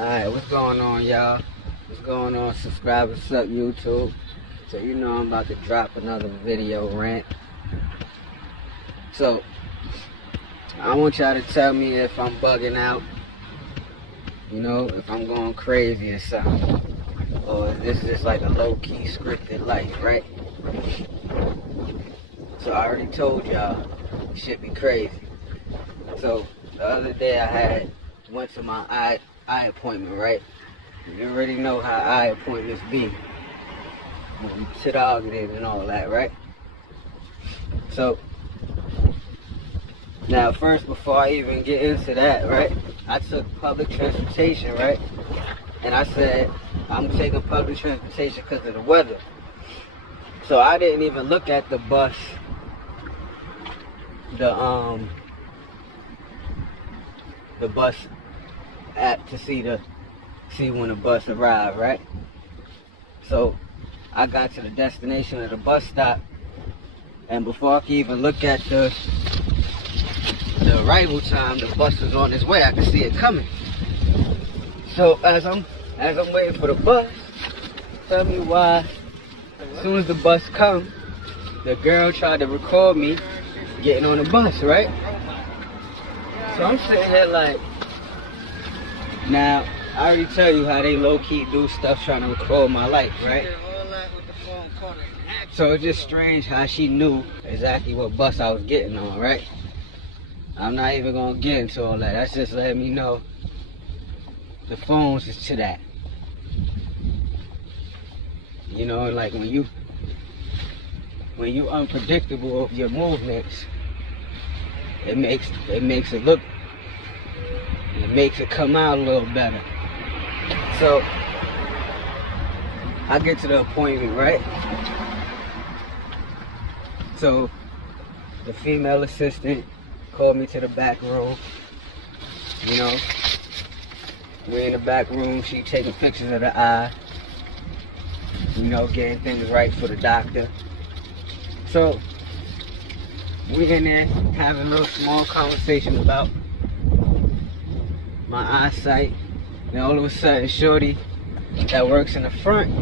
Alright, what's going on, y'all? What's going on, subscribers? What's up, YouTube? So, you know I'm about to drop another video rant. So, I want y'all to tell me if I'm bugging out, you know, if I'm going crazy or something. Or is this just like a low-key scripted life, right? So, I already told y'all, it should be crazy. So, the other day I went to my eye appointment, right? You already know how eye appointments be. When you sit arguing and all that, right? So, now first, before I even get into that, right? I took public transportation, right? And I said, I'm taking public transportation because of the weather. So I didn't even look at the bus, the bus app to see when the bus arrived, right? So I got to the destination of the bus stop, and before I could even look at the arrival time, the bus was on its way. I could see it coming. So as I'm waiting for the bus, tell me why, as soon as the bus comes, the girl tried to record me getting on the bus, right? So I'm sitting here like, now, I already tell you how they low-key do stuff trying to record my life, right? So it's just strange how she knew exactly what bus I was getting on, right? I'm not even gonna get into all that. That's just letting me know the phones is to that. You know, like when you unpredictable of your movements, it makes it look, it makes it come out a little better. So I get to the appointment, right? So the female assistant called me to the back room. You know, we're in the back room. She taking pictures of the eye. You know, getting things right for the doctor. So we in there having a little small conversation about my eyesight. Then all of a sudden, shorty that works in the front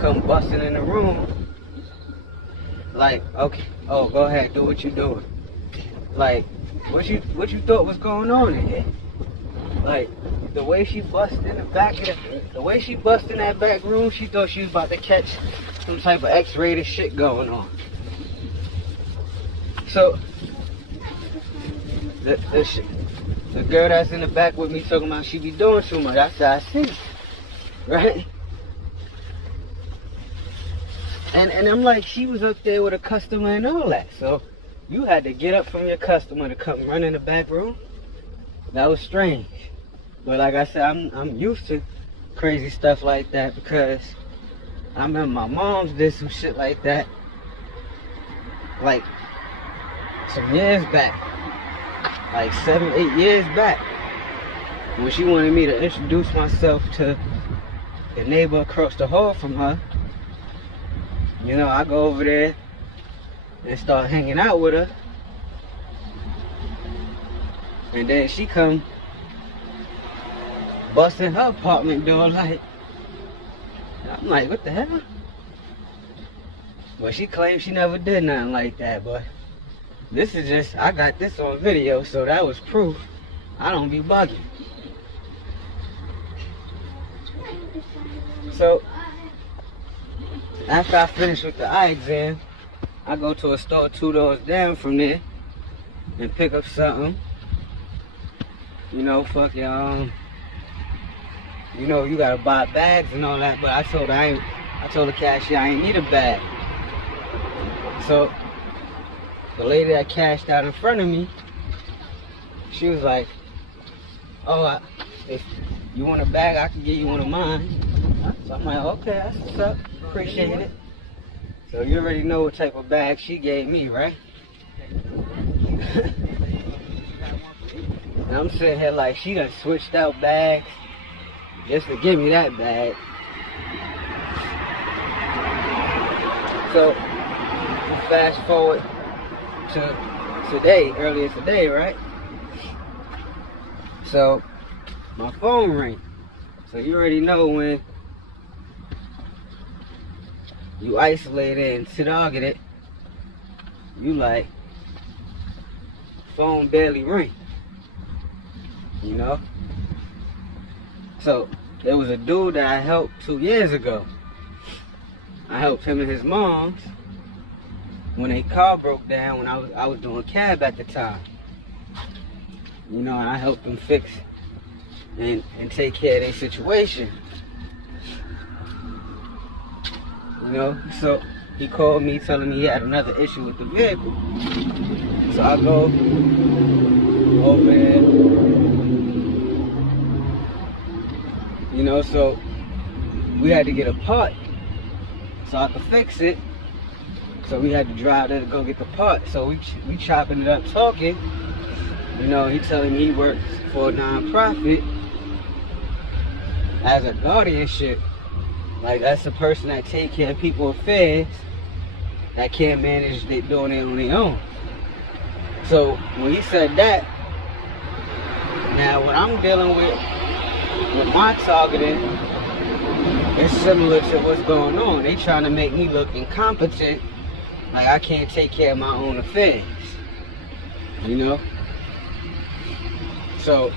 come busting in the room. Like, okay, oh, go ahead, do what you doing. Like, what you thought was going on in here? Like, the way she busted in the back of the way she busted in that back room, she thought she was about to catch some type of X-rated shit going on. So the girl that's in the back with me talking about she be doing too much. I said, I see, right? And I'm like, she was up there with a customer and all that. So you had to get up from your customer to come run in the back room? That was strange. But like I said, I'm used to crazy stuff like that because I remember my mom's did some shit like that, like some years back, like 7, 8 years back, when she wanted me to introduce myself to the neighbor across the hall from her. You know, I go over there and start hanging out with her, and then she come busting her apartment door, like, I'm like, what the hell? Well, she claims she never did nothing like that, but this is just, I got this on video, so that was proof I don't be bugging. So after I finish with the eye exam, I go to a store 2 doors down from there and pick up something. You know, fuck your you know, you gotta buy bags and all that, but I told the cashier I ain't need a bag. So the lady that cashed out in front of me, she was like, oh, if you want a bag, I can give you one of mine. So I'm like, okay, that's what's up, appreciate it. So you already know what type of bag she gave me, right? And I'm sitting here like, she done switched out bags just to give me that bag. So fast forward to today, earlier today, right? So my phone ring. So you already know when you isolated and targeted, you like, phone barely ring, you know? So there was a dude that I helped 2 years ago. I helped him and his mom's when their car broke down when I was doing cab at the time. You know, and I helped them fix and take care of their situation. You know, so he called me telling me he had another issue with the vehicle. So I go over there. You know, so we had to get a part so I could fix it. So we had to drive there to go get the part. So we chopping it up talking. You know, he telling me he works for a non-profit as a guardianship. Like, that's the person that take care of people's affairs that can't manage, they doing it on their own. So when he said that, now what I'm dealing with my targeting is similar to what's going on. They trying to make me look incompetent, like I can't take care of my own affairs, you know? So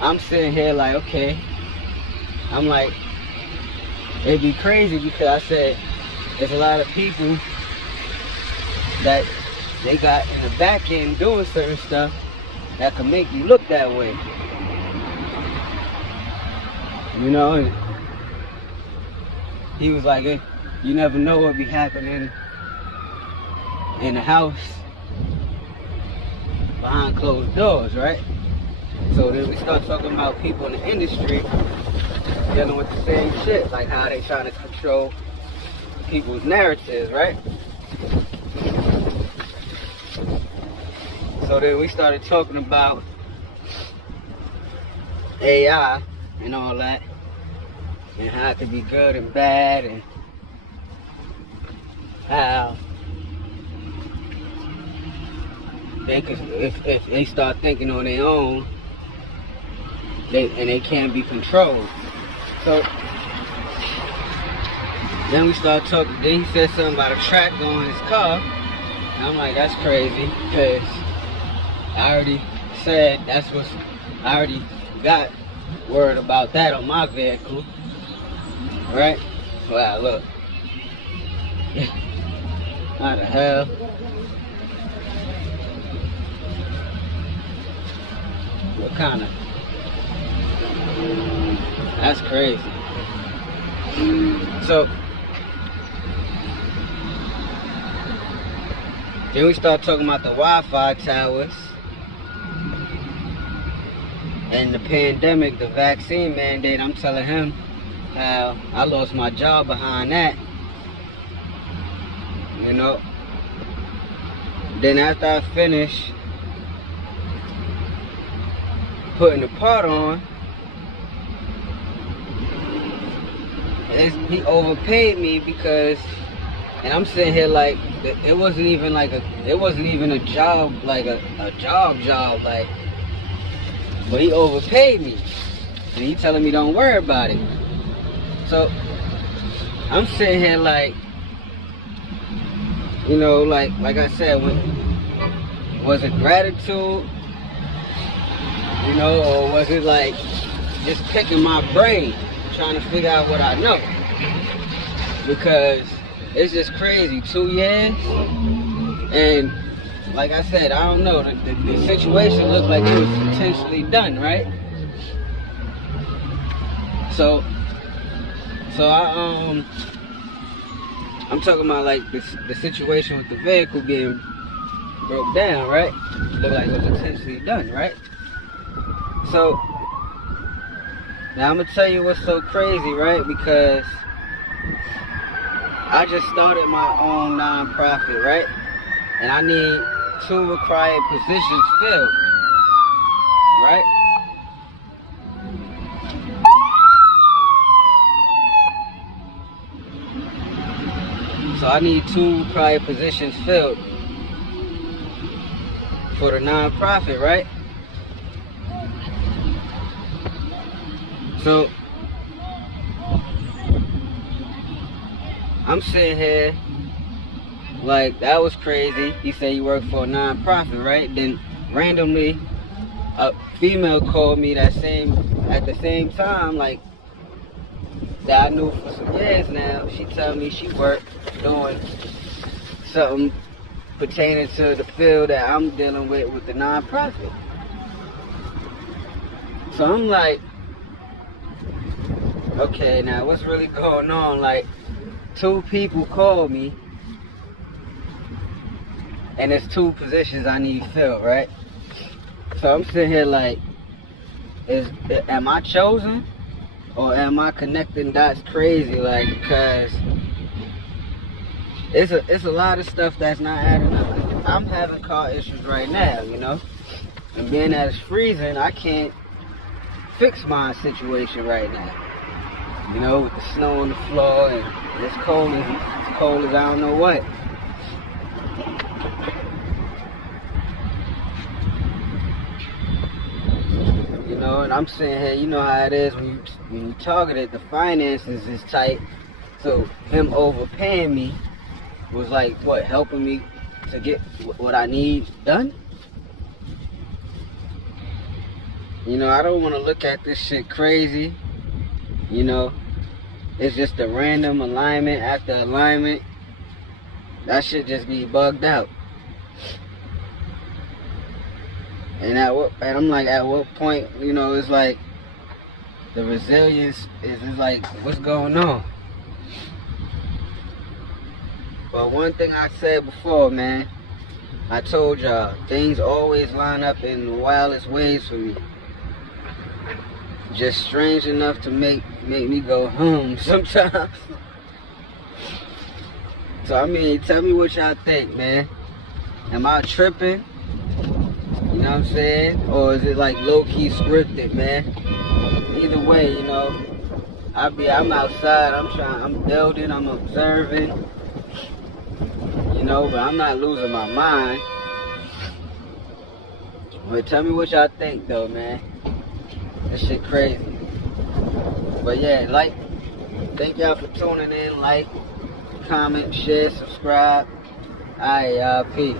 I'm sitting here like, okay. I'm like, it'd be crazy because I said there's a lot of people that they got in the back end doing certain stuff that can make you look that way. You know, and he was like, you never know what be happening in the house behind closed doors, right? So then we start talking about people in the industry dealing with the same shit, like how they trying to control people's narratives, right? So then we started talking about AI and all that, and how it could be good and bad, and how they could, if they start thinking on their own, they can't be controlled. So then we started talking. Then he said something about a track on his car. And I'm like, that's crazy, because I already said I already got word about that on my vehicle, right? Wow, look. How the hell? What kind of? That's crazy. So then we start talking about the Wi-Fi towers and the pandemic, the vaccine mandate. I'm telling him how I lost my job behind that. You know. Then after I finish putting the part on, he overpaid me because, and I'm sitting here like, it wasn't even a job, like a job, like, but he overpaid me, and he telling me don't worry about it. So I'm sitting here like, you know, like I said, was it gratitude, you know, or was it like just picking my brain, trying to figure out what I know? Because it's just crazy. 2 years, and like I said, I don't know, the situation looked like it was intentionally done, right? So I'm talking about like the situation with the vehicle being broke down, right? Looked like it was intentionally done, right? So now I'm gonna tell you what's so crazy, right? Because I just started my own non-profit, right? And I need 2 required positions filled, right? So I need 2 required positions filled for the non-profit, right? So I'm sitting here like, that was crazy. He said he worked for a non-profit, right? Then randomly a female called me at the same time, like, that I knew for some years now. She told me she worked doing something pertaining to the field that I'm dealing with the non-profit. So I'm like, okay, now what's really going on? Like, 2 people called me, and there's 2 positions I need filled, right? So I'm sitting here like, am I chosen? Or am I connecting dots crazy? Like, because it's a lot of stuff that's not adding up. I'm having car issues right now, you know? And being that it's freezing, I can't fix my situation right now. You know, with the snow on the floor and it's cold as I don't know what. You know, and I'm saying, hey, you know how it is when you target it, the finances is tight. So him overpaying me was like, what, helping me to get what I need done? You know, I don't want to look at this shit crazy. You know, it's just a random alignment after alignment. That shit just be bugged out. And I'm like, at what point, you know, it's like the resilience is like, what's going on? But one thing I said before, man, I told y'all, things always line up in the wildest ways for me. Just strange enough to make me go sometimes. So I mean, tell me what y'all think, man. Am I tripping? You know what I'm saying? Or is it like low-key scripted, man? Either way, you know, I'm outside, I'm building, I'm observing, you know, but I'm not losing my mind. But tell me what y'all think though, man. This shit crazy. But yeah, thank y'all for tuning in. Like, comment, share, subscribe. Alright, y'all, peace.